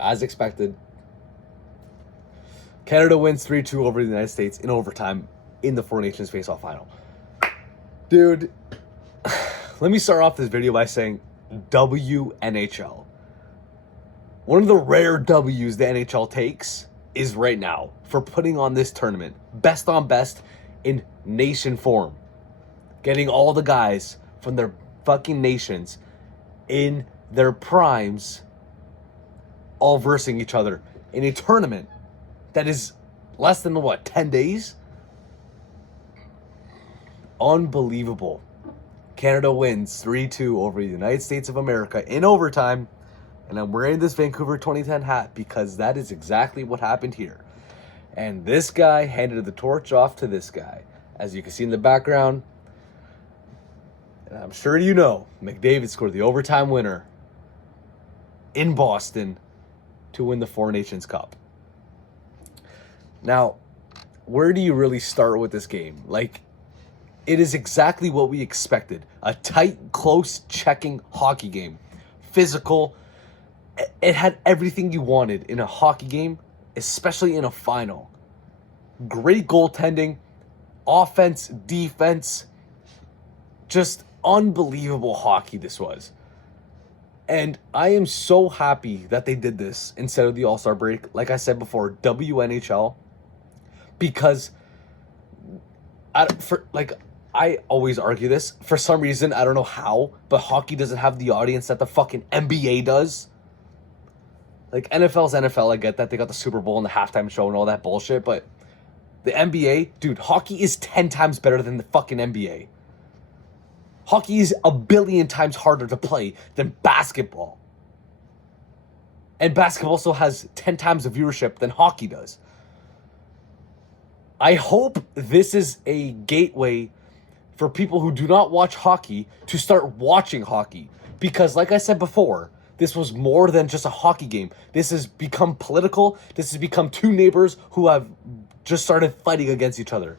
as expected, Canada wins 3-2 over the United States in overtime in the Four Nations Face-Off Final. Dude, let me start off this video by saying WNHL. One of the rare W's the NHL takes is right now for putting on this tournament. Best on best in nation form. Getting all the guys from their fucking nations in their primes all versing each other in a tournament that is less than, 10 days? Unbelievable. Canada wins 3-2 over the United States of America in overtime. And I'm wearing this Vancouver 2010 hat because that is exactly what happened here. And this guy handed the torch off to this guy. As you can see in the background, and I'm sure you know, McDavid scored the overtime winner in Boston to win the Four Nations Cup. Now, where do you really start with this game? Like, it is exactly what we expected. A tight, close, checking hockey game. Physical. It had everything you wanted in a hockey game, especially in a final. Great goaltending, offense, defense, just unbelievable hockey this was. And I am so happy that they did this instead of the All-Star break. Like I said before, WNHL, because I always argue this. For some reason, I don't know how, but hockey doesn't have the audience that the fucking NBA does. Like, NFL's NFL, I get that. They got the Super Bowl and the halftime show and all that bullshit, but the NBA, dude, hockey is 10 times better than the fucking NBA. Hockey is a billion times harder to play than basketball. And basketball also has 10 times the viewership than hockey does. I hope this is a gateway for people who do not watch hockey to start watching hockey. Because like I said before, this was more than just a hockey game. This has become political. This has become two neighbors who have just started fighting against each other.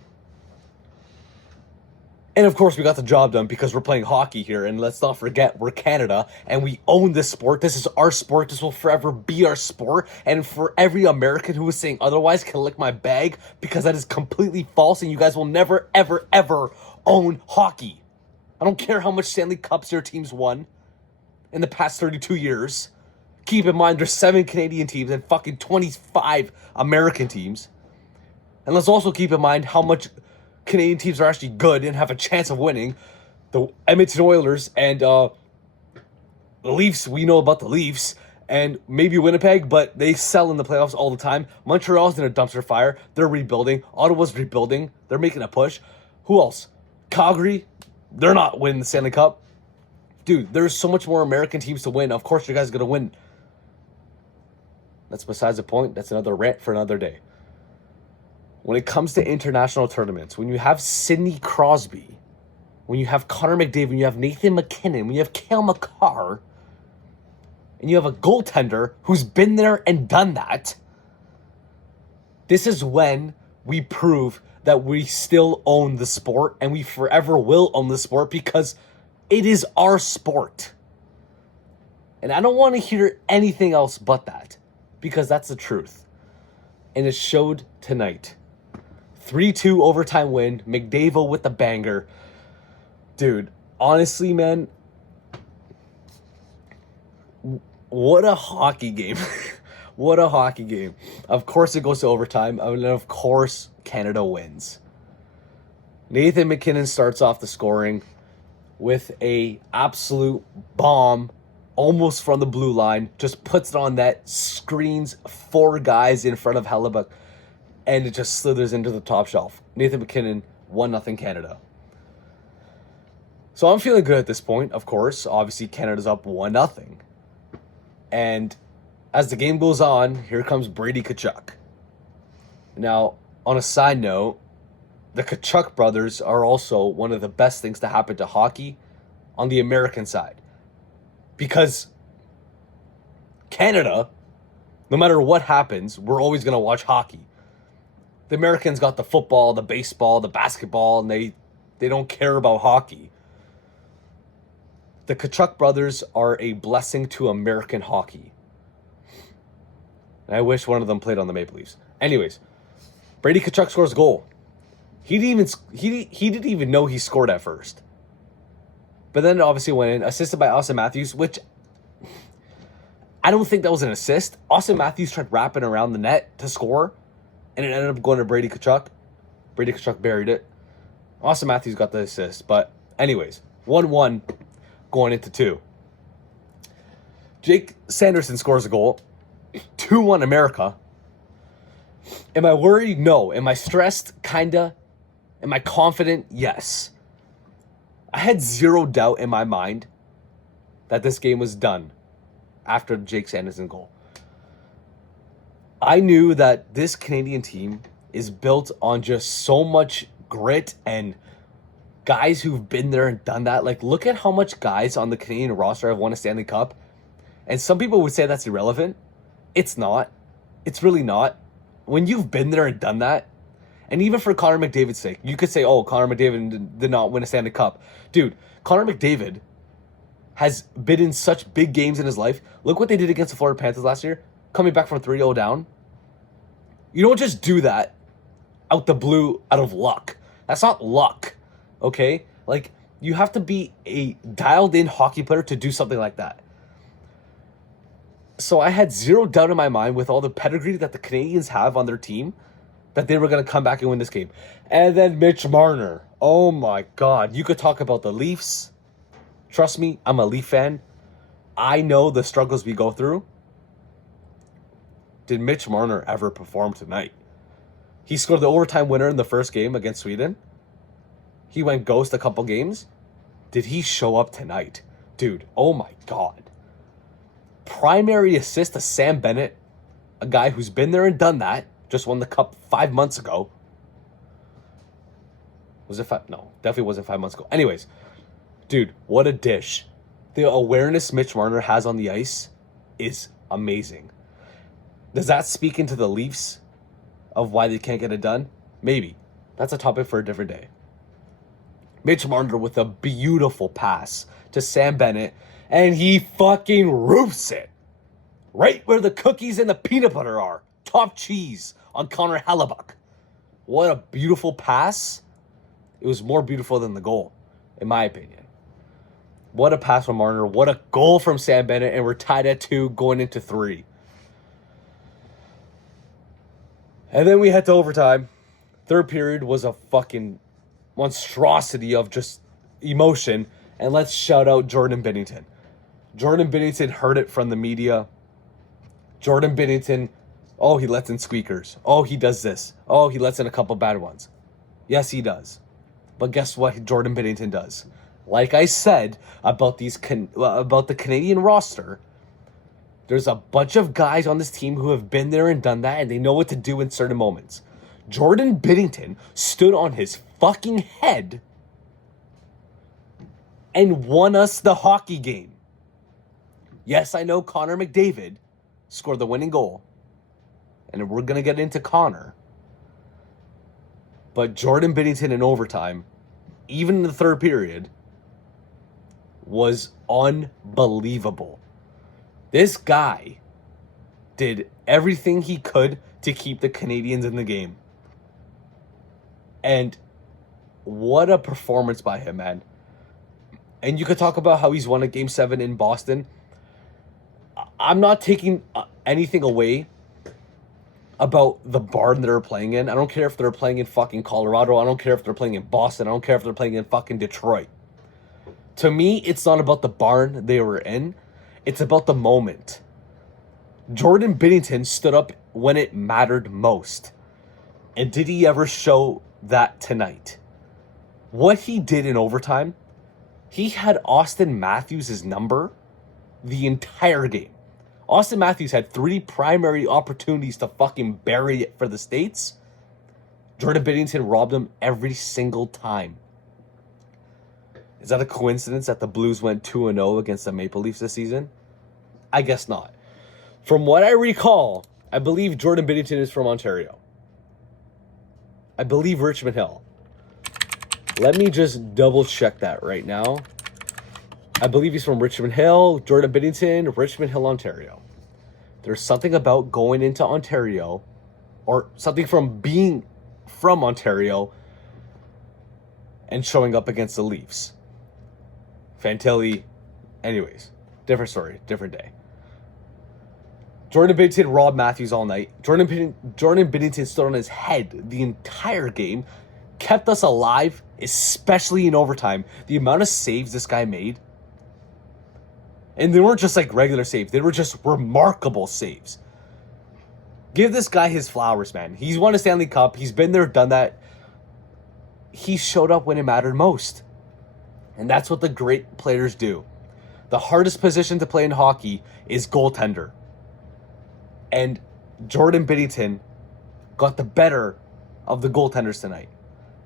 And of course, we got the job done because we're playing hockey here. And let's not forget, we're Canada and we own this sport. This is our sport. This will forever be our sport. And for every American who is saying otherwise can lick my bag, because that is completely false. And you guys will never, ever, ever own hockey. I don't care how much Stanley Cups your teams won in the past 32 years. Keep in mind, there's 7 Canadian teams and fucking 25 American teams. And let's also keep in mind how much Canadian teams are actually good and have a chance of winning. The Edmonton Oilers and the Leafs, we know about the Leafs. And maybe Winnipeg, but they sell in the playoffs all the time. Montreal's in a dumpster fire. They're rebuilding. Ottawa's rebuilding. They're making a push. Who else? Calgary, they're not winning the Stanley Cup. Dude, there's so much more American teams to win. Of course, you guys are going to win. That's besides the point. That's another rant for another day. When it comes to international tournaments, when you have Sidney Crosby, when you have Connor McDavid, when you have Nathan MacKinnon, when you have Cale Makar, and you have a goaltender who's been there and done that, this is when we prove that we still own the sport, and we forever will own the sport because it is our sport. And I don't want to hear anything else but that, because that's the truth. And it showed tonight. 3-2 overtime win. McDavid with the banger. Dude, honestly, man, what a hockey game. What a hockey game. Of course it goes to overtime. And of course Canada wins. Nathan MacKinnon starts off the scoring with a absolute bomb almost from the blue line. Just puts it on net. Screens 4 guys in front of Hellebuck. And it just slithers into the top shelf. Nathan MacKinnon, 1-0 Canada. So I'm feeling good at this point, of course. Obviously, Canada's up 1-0. And as the game goes on, here comes Brady Tkachuk. Now, on a side note, the Tkachuk brothers are also one of the best things to happen to hockey on the American side. Because Canada, no matter what happens, we're always going to watch hockey. The Americans got the football, the baseball, the basketball, and they don't care about hockey. The Tkachuk brothers are a blessing to American hockey. And I wish one of them played on the Maple Leafs. Anyways, Brady Tkachuk scores a goal. He didn't even know he scored at first. But then it obviously went in, assisted by Austin Matthews, which I don't think that was an assist. Austin Matthews tried wrapping around the net to score, and it ended up going to Brady Tkachuk. Brady Tkachuk buried it. Austin Matthews got the assist. But anyways, 1-1 going into 2. Jake Sanderson scores a goal. 2-1 America. Am I worried? No. Am I stressed? Kinda. Am I confident? Yes. I had zero doubt in my mind that this game was done after Jake Sanderson goal. I knew that this Canadian team is built on just so much grit and guys who've been there and done that. Like, look at how much guys on the Canadian roster have won a Stanley Cup. And some people would say that's irrelevant. It's not. It's really not. When you've been there and done that, and even for Connor McDavid's sake, you could say, oh, Connor McDavid did not win a Stanley Cup. Dude, Connor McDavid has been in such big games in his life. Look what they did against the Florida Panthers last year, coming back from 3-0 down. You don't just do that out the blue, out of luck. That's not luck, okay? Like, you have to be a dialed-in hockey player to do something like that. So I had zero doubt in my mind with all the pedigree that the Canadians have on their team that they were going to come back and win this game. And then Mitch Marner. Oh my God. You could talk about the Leafs. Trust me, I'm a Leaf fan. I know the struggles we go through. Did Mitch Marner ever perform tonight? He scored the overtime winner in the first game against Sweden. He went ghost a couple games. Did he show up tonight? Dude, oh my God. Primary assist to Sam Bennett, a guy who's been there and done that. Just won the Cup 5 months ago. Was it 5? No, definitely wasn't 5 months ago. Anyways, dude, what a dish. The awareness Mitch Marner has on the ice is amazing. Does that speak into the Leafs of why they can't get it done? Maybe. That's a topic for a different day. Mitch Marner with a beautiful pass to Sam Bennett, and he fucking roofs it. Right where the cookies and the peanut butter are. Top cheese on Connor Hellebuck. What a beautiful pass. It was more beautiful than the goal, in my opinion. What a pass from Marner. What a goal from Sam Bennett. And we're tied at 2 going into 3. And then we head to overtime. Third period was a fucking monstrosity of just emotion. And let's shout out Jordan Binnington. Jordan Binnington heard it from the media. Jordan Binnington, oh, he lets in squeakers. Oh, he does this. Oh, he lets in a couple bad ones. Yes, he does. But guess what Jordan Binnington does? Like I said about about the Canadian roster, there's a bunch of guys on this team who have been there and done that, and they know what to do in certain moments. Jordan Binnington stood on his fucking head and won us the hockey game. Yes, I know Connor McDavid scored the winning goal, and we're going to get into Connor. But Jordan Binnington in overtime, even in the third period, was unbelievable. This guy did everything he could to keep the Canadians in the game. And what a performance by him, man. And you could talk about how he's won a Game 7 in Boston. I'm not taking anything away about the barn they're playing in. I don't care if they're playing in fucking Colorado. I don't care if they're playing in Boston. I don't care if they're playing in fucking Detroit. To me, it's not about the barn they were in. It's about the moment. Jordan Binnington stood up when it mattered most. And did he ever show that tonight? What he did in overtime, he had Austin Matthews' number the entire game. Austin Matthews had 3 primary opportunities to fucking bury it for the States. Jordan Binnington robbed him every single time. Is that a coincidence that the Blues went 2-0 against the Maple Leafs this season? I guess not. From what I recall, I believe Jordan Binnington is from Ontario. I believe Richmond Hill. Let me just double check that right now. I believe he's from Richmond Hill, Jordan Binnington, Richmond Hill, Ontario. There's something about going into Ontario, or something from being from Ontario and showing up against the Leafs. Fantilli, anyways, different story, different day. Jordan Binnington robbed Matthews all night. Jordan Binnington stood on his head the entire game, kept us alive, especially in overtime. The amount of saves this guy made, and they weren't just like regular saves, they were just remarkable saves. Give this guy his flowers, man. He's won a Stanley Cup. He's been there, done that. He showed up when it mattered most. And that's what the great players do. The hardest position to play in hockey is goaltender. And Jordan Binnington got the better of the goaltenders tonight.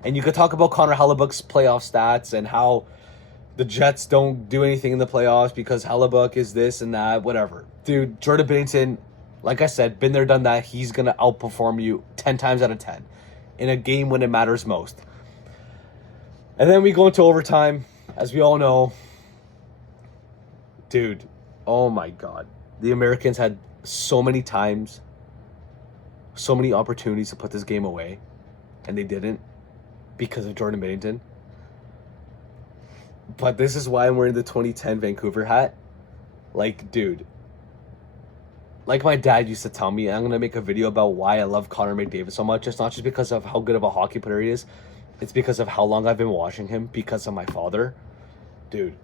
And you could talk about Connor Hellebuyck's playoff stats and how the Jets don't do anything in the playoffs because Hellebuyck is this and that, whatever. Dude, Jordan Binnington, like I said, been there, done that. He's going to outperform you 10 times out of 10 in a game when it matters most. And then we go into overtime, as we all know. Dude, oh my God. The Americans had so many times, so many opportunities to put this game away, and they didn't because of Jordan Binnington. But this is why I'm wearing the 2010 Vancouver hat. Like, dude, like my dad used to tell me, I'm going to make a video about why I love Connor McDavid so much. It's not just because of how good of a hockey player he is. It's because of how long I've been watching him because of my father. Dude.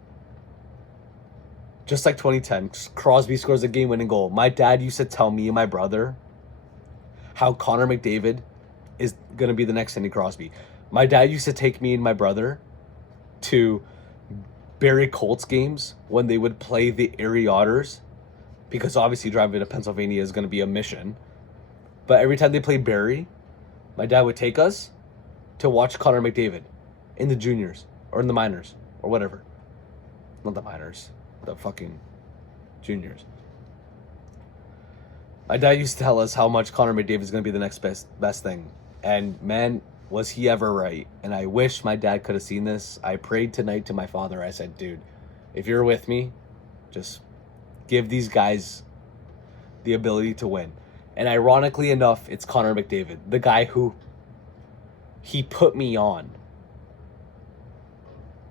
Just like 2010, Crosby scores a game-winning goal. My dad used to tell me and my brother how Connor McDavid is going to be the next Sidney Crosby. My dad used to take me and my brother to Barrie Colts games when they would play the Erie Otters, because obviously driving to Pennsylvania is going to be a mission. But every time they played Barrie, my dad would take us to watch Connor McDavid in the juniors or in the minors or whatever. Not the minors, the fucking juniors. My dad used to tell us how much Connor McDavid is going to be the next best thing. And man, was he ever right. And I wish my dad could have seen this. I prayed tonight to my father. I said, dude, if you're with me, just give these guys the ability to win. And ironically enough, it's Connor McDavid, the guy who he put me on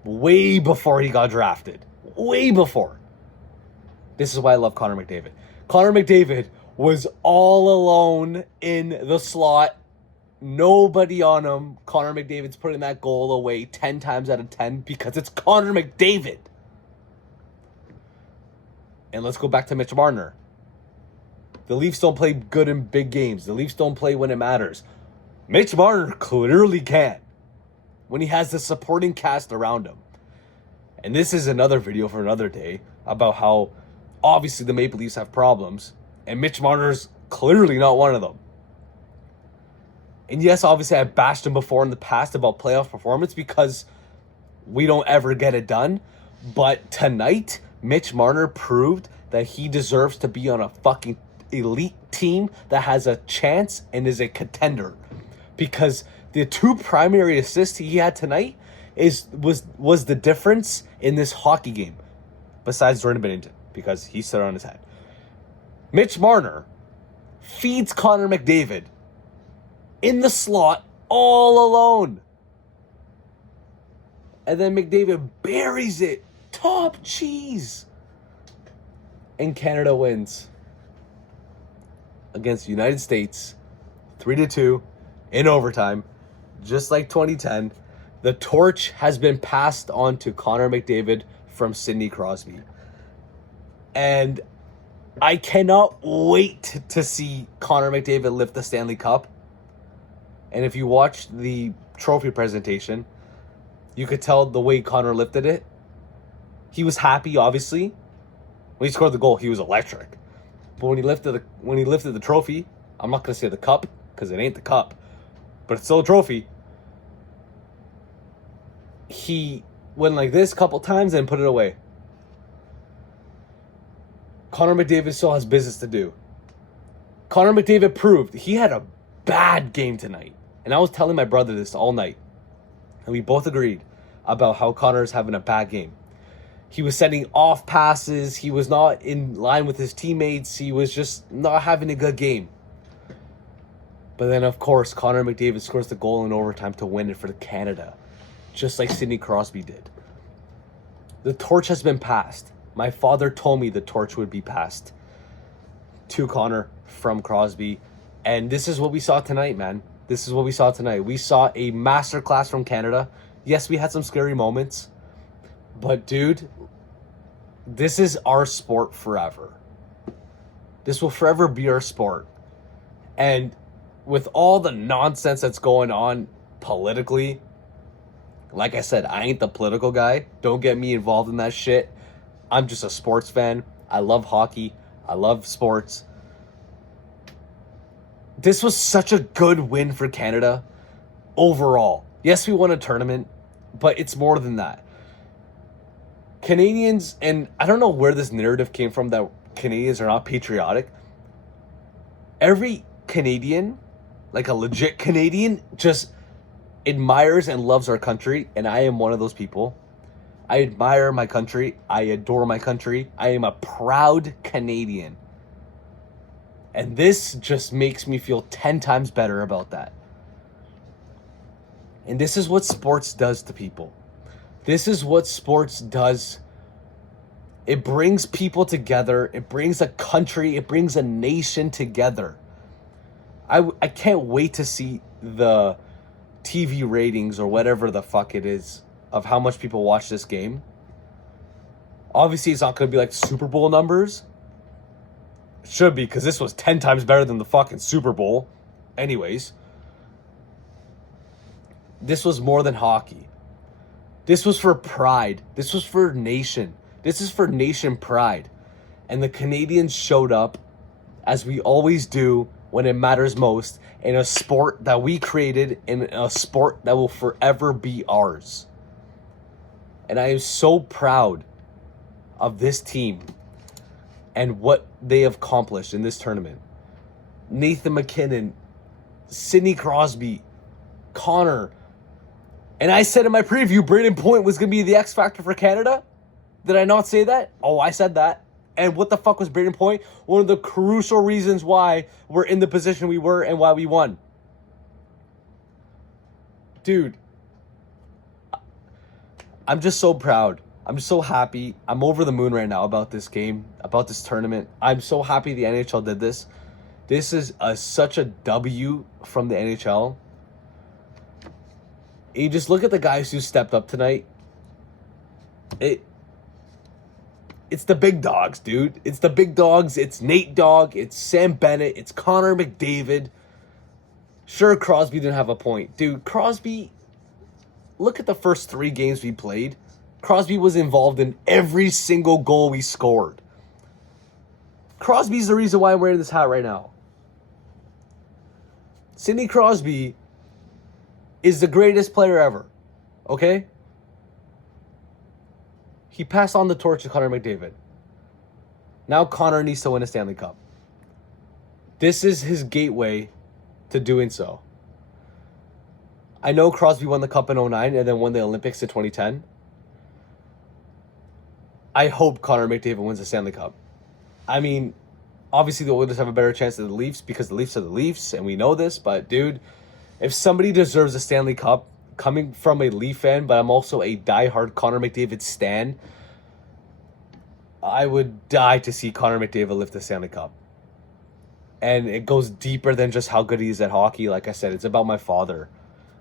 way before he got drafted. Way before. This is why I love Connor McDavid. Connor McDavid was all alone in the slot. Nobody on him. Connor McDavid's putting that goal away 10 times out of 10 because it's Connor McDavid. And let's go back to Mitch Marner. The Leafs don't play good in big games. The Leafs don't play when it matters. Mitch Marner clearly can when he has the supporting cast around him. And this is another video for another day about how obviously the Maple Leafs have problems, and Mitch Marner's clearly not one of them. And yes, obviously I bashed him before in the past about playoff performance because we don't ever get it done. But tonight, Mitch Marner proved that he deserves to be on a fucking elite team that has a chance and is a contender. Because the two primary assists he had tonight was the difference in this hockey game, besides Jordan Binnington, because he stood on his head. Mitch Marner feeds Connor McDavid in the slot all alone. And then McDavid buries it. Top cheese. And Canada wins against the United States 3-2 in overtime. Just like 2010, the torch has been passed on to Connor McDavid from Sidney Crosby. And I cannot wait to see Connor McDavid lift the Stanley Cup. And if you watched the trophy presentation, you could tell the way Connor lifted it. He was happy, obviously. When he scored the goal, he was electric. But when he lifted the trophy, I'm not going to say the cup, because it ain't the cup, but it's still a trophy. He went like this a couple times and put it away. Connor McDavid still has business to do. Connor McDavid proved he had a bad game tonight. And I was telling my brother this all night. And we both agreed about how Connor is having a bad game. He was sending off passes. He was not in line with his teammates. He was just not having a good game. But then, of course, Connor McDavid scores the goal in overtime to win it for Canada, just like Sidney Crosby did. The torch has been passed. My father told me the torch would be passed to Connor from Crosby. And this is what we saw tonight, man. This is what we saw tonight. We saw a masterclass from Canada. Yes, we had some scary moments. But, dude, this is our sport forever. This will forever be our sport. And with all the nonsense that's going on politically, like I said, I ain't the political guy. Don't get me involved in that shit. I'm just a sports fan. I love hockey. I love sports. This was such a good win for Canada overall. Yes, we won a tournament, but it's more than that. Canadians, and I don't know where this narrative came from that Canadians are not patriotic. Every Canadian, like a legit Canadian, just admires and loves our country, and I am one of those people. I admire my country. I adore my country. I am a proud Canadian. And this just makes me feel 10 times better about that. And this is what sports does to people. This is what sports does. It brings people together. It brings a country. It brings a nation together. I can't wait to see the TV ratings or whatever the fuck it is of how much people watch this game. Obviously, it's not going to be like Super Bowl numbers. It should be, because this was 10 times better than the fucking Super Bowl. Anyways, this was more than hockey. This was for pride. This was for nation. This is for nation pride. And the Canadians showed up, as we always do, when it matters most, in a sport that we created, in a sport that will forever be ours. And I am so proud of this team and what they have accomplished in this tournament. Nathan McKinnon, Sidney Crosby, Connor. And I said in my preview, Brayden Point was going to be the X factor for Canada. Did I not say that? Oh, I said that. And what the fuck was Brayden Point? One of the crucial reasons why we're in the position we were and why we won. Dude, I'm just so proud. I'm just so happy. I'm over the moon right now about this game, about this tournament. I'm so happy the NHL did this. This is such a W from the NHL. You just look at the guys who stepped up tonight. It's the big dogs, dude. It's the big dogs. It's Nate Dogg. It's Sam Bennett. It's Connor McDavid. Sure, Crosby didn't have a point. Dude, Crosby, look at the first 3 games we played. Crosby was involved in every single goal we scored. Crosby's the reason why I'm wearing this hat right now. Sidney Crosby is the greatest player ever. Okay? He passed on the torch to Connor McDavid. Now Connor needs to win a Stanley Cup. This is his gateway to doing so. I know Crosby won the Cup in 2009 and then won the Olympics in 2010. I hope Connor McDavid wins the Stanley Cup. I mean, obviously the Oilers have a better chance than the Leafs because the Leafs are the Leafs, and we know this. But, dude, if somebody deserves a Stanley Cup, coming from a Leaf fan, but I'm also a diehard Connor McDavid stan, I would die to see Connor McDavid lift the Stanley Cup. And it goes deeper than just how good he is at hockey. Like I said, it's about my father.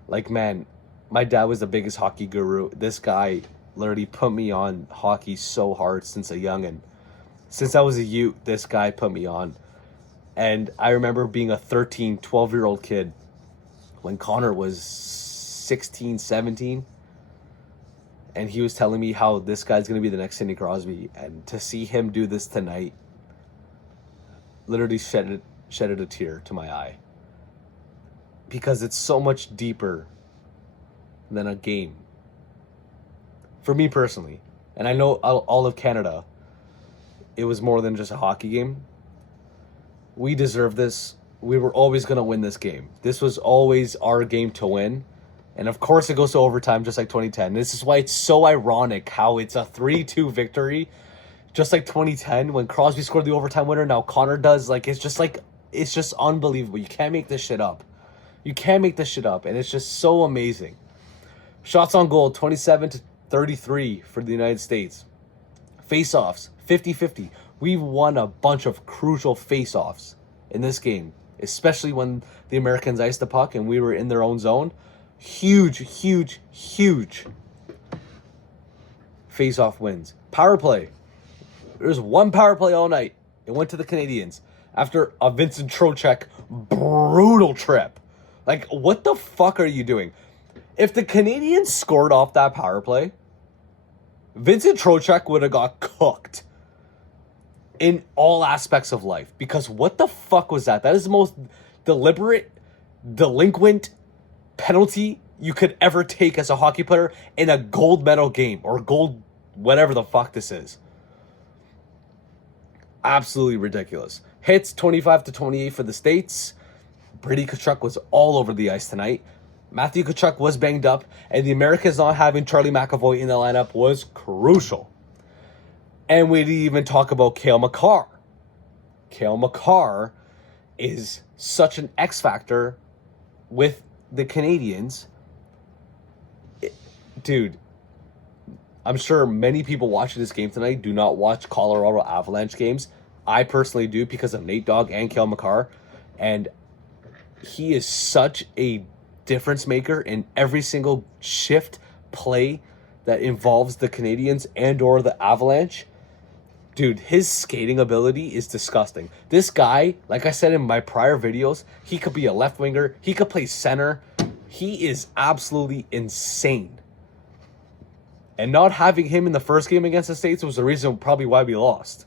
Like, man, my dad was the biggest hockey guru. This guy literally put me on hockey so hard since a youngin'. Since I was a youth, this guy put me on. And I remember being a 13, 12-year-old kid when Connor was 16, 17. And he was telling me how this guy's going to be the next Sidney Crosby. And to see him do this tonight literally shedded a tear to my eye. Because it's so much deeper than a game. For me personally. And I know all of Canada, it was more than just a hockey game. We deserve this. We were always going to win this game. This was always our game to win. And of course it goes to overtime just like 2010. This is why it's so ironic how it's a 3-2 victory just like 2010 when Crosby scored the overtime winner. Now Connor does. It's just unbelievable. You can't make this shit up. You can't make this shit up. And it's just so amazing. Shots on goal, 27-33 for the United States. Face-offs, 50-50. We've won a bunch of crucial face-offs in this game, especially when the Americans iced the puck and we were in their own zone. Huge face-off wins. Power play. There's one power play all night. It went to the Canadians after a Vincent Trocheck brutal trip. What the fuck are you doing? If the Canadians scored off that power play, Vincent Trocheck would have got cooked in all aspects of life. Because what the fuck was that? That is the most deliberate, delinquent penalty you could ever take as a hockey player in a gold medal game or gold whatever the fuck this is. Absolutely ridiculous. Hits 25-28 for the States. Brady Tkachuk was all over the ice tonight. Matthew Tkachuk was banged up, and the Americans not having Charlie McAvoy in the lineup was crucial. And we didn't even talk about Cale Makar. Cale Makar is such an X factor with the Canadians. Dude, I'm sure many people watching this game tonight do not watch Colorado Avalanche games. I personally do because of Nate Dogg and Cale Makar. And he is such a difference maker in every single shift play that involves the Canadians and or the Avalanche. Dude, his skating ability is disgusting. This guy, like I said in my prior videos, he could be a left winger. He could play center. He is absolutely insane. And not having him in the first game against the States was the reason probably why we lost.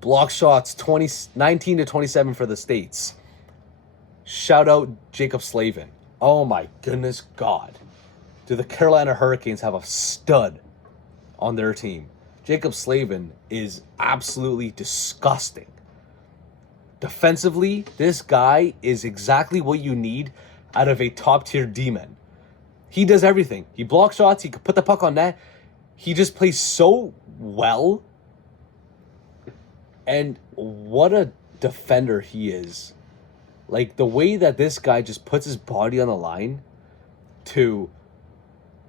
Block shots, 19-27 for the States. Shout out Jacob Slavin. Oh my goodness God. Do the Carolina Hurricanes have a stud on their team? Jacob Slavin is absolutely disgusting. Defensively, this guy is exactly what you need out of a top-tier D-man. He does everything. He blocks shots. He can put the puck on net. He just plays so well. And what a defender he is. The way that this guy just puts his body on the line to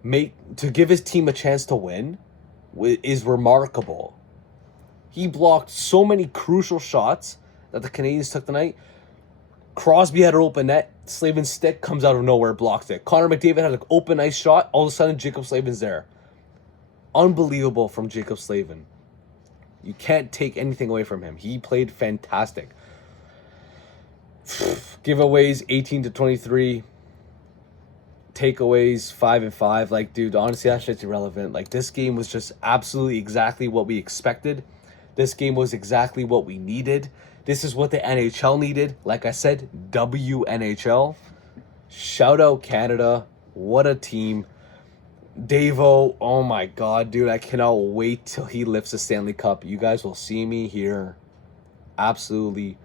give his team a chance to win is remarkable. He blocked so many crucial shots that the Canadians took tonight. Crosby had an open net. Slavin's stick comes out of nowhere, blocks it. Connor McDavid had an open ice shot. All of a sudden, Jacob Slavin's there. Unbelievable from Jacob Slavin. You can't take anything away from him. He played fantastic. Giveaways 18-23. Takeaways 5-5. Dude, honestly, that shit's irrelevant. This game was just absolutely exactly what we expected. This game was exactly what we needed. This is what the NHL needed. Like I said, WNHL. Shout out Canada. What a team. Davo, oh my God, dude, I cannot wait till he lifts the Stanley Cup. You guys will see me here absolutely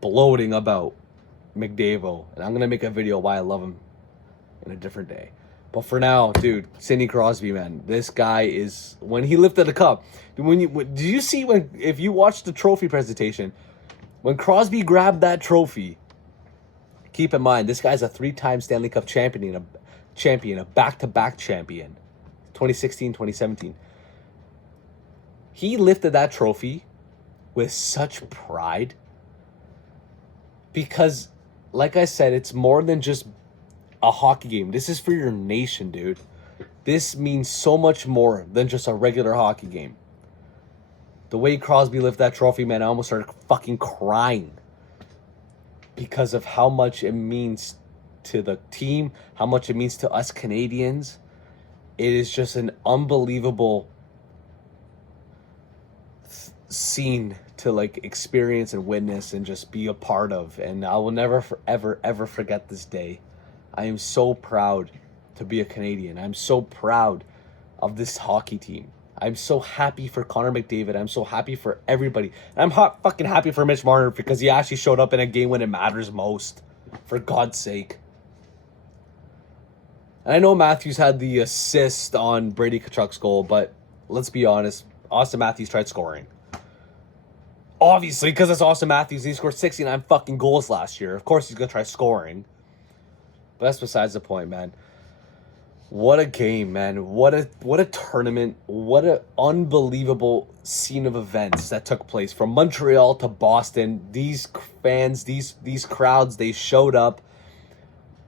bloating about McDavo. And I'm going to make a video why I love him in a different day. But for now, dude, Sidney Crosby, man, this guy is, when he lifted the cup, did you see if you watched the trophy presentation, when Crosby grabbed that trophy, keep in mind, this guy's a 3-time Stanley Cup champion, a back-to-back champion, 2016, 2017. He lifted that trophy with such pride because, like I said, it's more than just a hockey game. This is for your nation, dude. This means so much more than just a regular hockey game. The way Crosby lifted that trophy, man, I almost started fucking crying because of how much it means to the team, how much it means to us Canadians. It is just an unbelievable scene to experience and witness and just be a part of. And I will never ever forget this day. I am so proud to be a Canadian. I'm so proud of this hockey team. I'm so happy for Connor McDavid. I'm so happy for everybody. And I'm fucking happy for Mitch Marner because he actually showed up in a game when it matters most. For God's sake. And I know Matthews had the assist on Brady Tkachuk's goal, but let's be honest, Austin Matthews tried scoring. Obviously, because it's Austin Matthews, he scored 69 fucking goals last year. Of course he's going to try scoring. But that's besides the point, man. What a game, man. What a tournament. What an unbelievable scene of events that took place. From Montreal to Boston, these fans, these crowds, they showed up.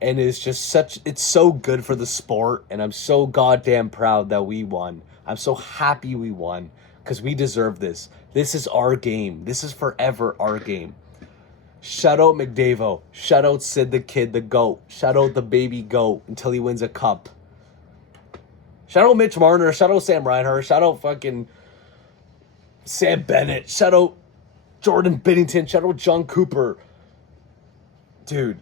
And it's so good for the sport. And I'm so goddamn proud that we won. I'm so happy we won. Because we deserve this. This is our game. This is forever our game. Shout out McDavid. Shout out Sid the Kid, the GOAT. Shout out the baby GOAT until he wins a cup. Shout out Mitch Marner. Shout out Sam Reinhart. Shout out fucking Sam Bennett. Shout out Jordan Binnington. Shout out John Cooper. Dude.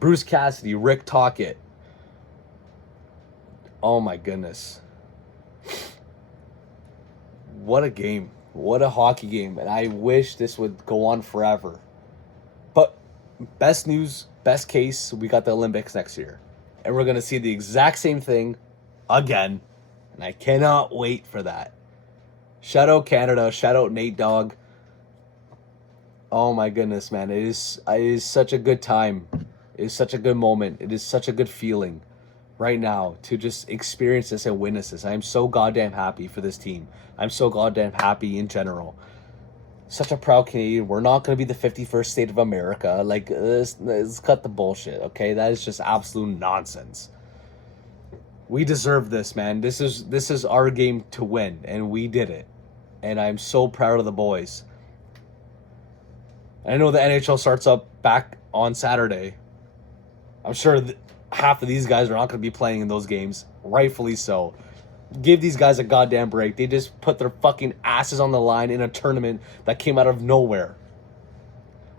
Bruce Cassidy. Rick Tocchet. Oh my goodness. What a game. What a hockey game. And I wish this would go on forever. But best news, best case, we got the Olympics next year. And we're going to see the exact same thing again. And I cannot wait for that. Shout out Canada. Shout out Nate Dogg. Oh my goodness, man. It is such a good time. It is such a good moment. It is such a good feeling right now to just experience this and witness this. I am so goddamn happy for this team. I'm so goddamn happy in general. Such a proud Canadian. We're not going to be the 51st state of America. Like, let's cut the bullshit, okay? That is just absolute nonsense. We deserve this, man. This is our game to win, and we did it. And I'm so proud of the boys. I know the NHL starts up back on Saturday. I'm sure half of these guys are not going to be playing in those games. Rightfully so. Give these guys a goddamn break. They just put their fucking asses on the line in a tournament that came out of nowhere.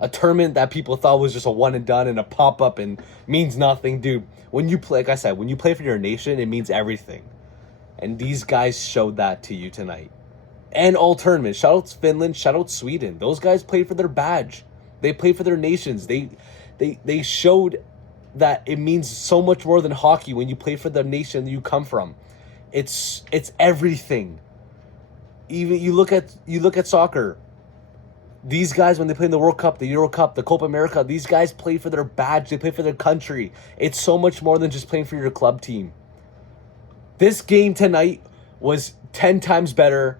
A tournament that people thought was just a one and done and a pop-up and means nothing. Dude, when you play, like I said, when you play for your nation, it means everything. And these guys showed that to you tonight. And all tournaments. Shout out Finland, shout out Sweden. Those guys played for their badge. They played for their nations. They showed that it means so much more than hockey when you play for the nation that you come from. It's everything. Even you look at soccer. These guys, when they play in the World Cup, the Euro Cup, the Copa America, these guys play for their badge. They play for their country. It's so much more than just playing for your club team. This game tonight was 10 times better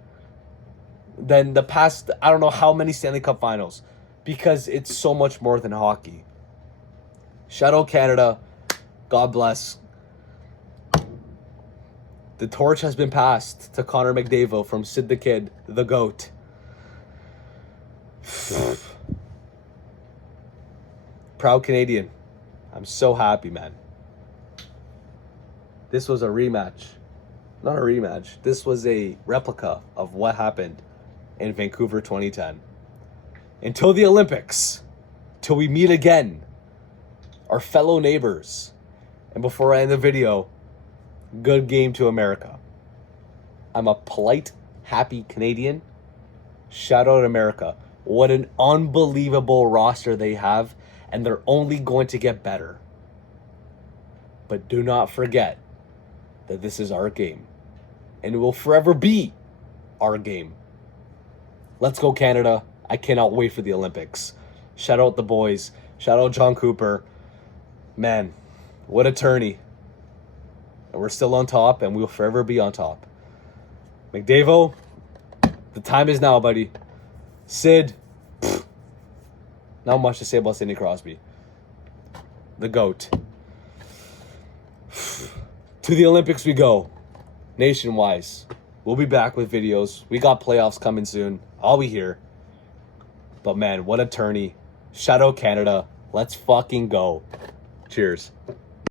than the past, I don't know how many Stanley Cup finals, because it's so much more than hockey. Shout out Canada. God bless. The torch has been passed to Connor McDavid from Sid the Kid, the GOAT. Proud Canadian. I'm so happy, man. This was a rematch. Not a rematch. This was a replica of what happened in Vancouver 2010. Until the Olympics. Till we meet again. Our fellow neighbors. And before I end the video, good game to America. I'm a polite, happy Canadian. Shout out America. What an unbelievable roster they have, and they're only going to get better. But do not forget that this is our game, and it will forever be our game. Let's go, Canada. I cannot wait for the Olympics. Shout out the boys. Shout out John Cooper. Man, what a tourney. And we're still on top, and we'll forever be on top. McDavid, the time is now, buddy. Sid, not much to say about Sidney Crosby. The GOAT. To the Olympics we go. Nation-wise. We'll be back with videos. We got playoffs coming soon. I'll be here. But man, what a tourney. Shout out Canada. Let's fucking go. Cheers.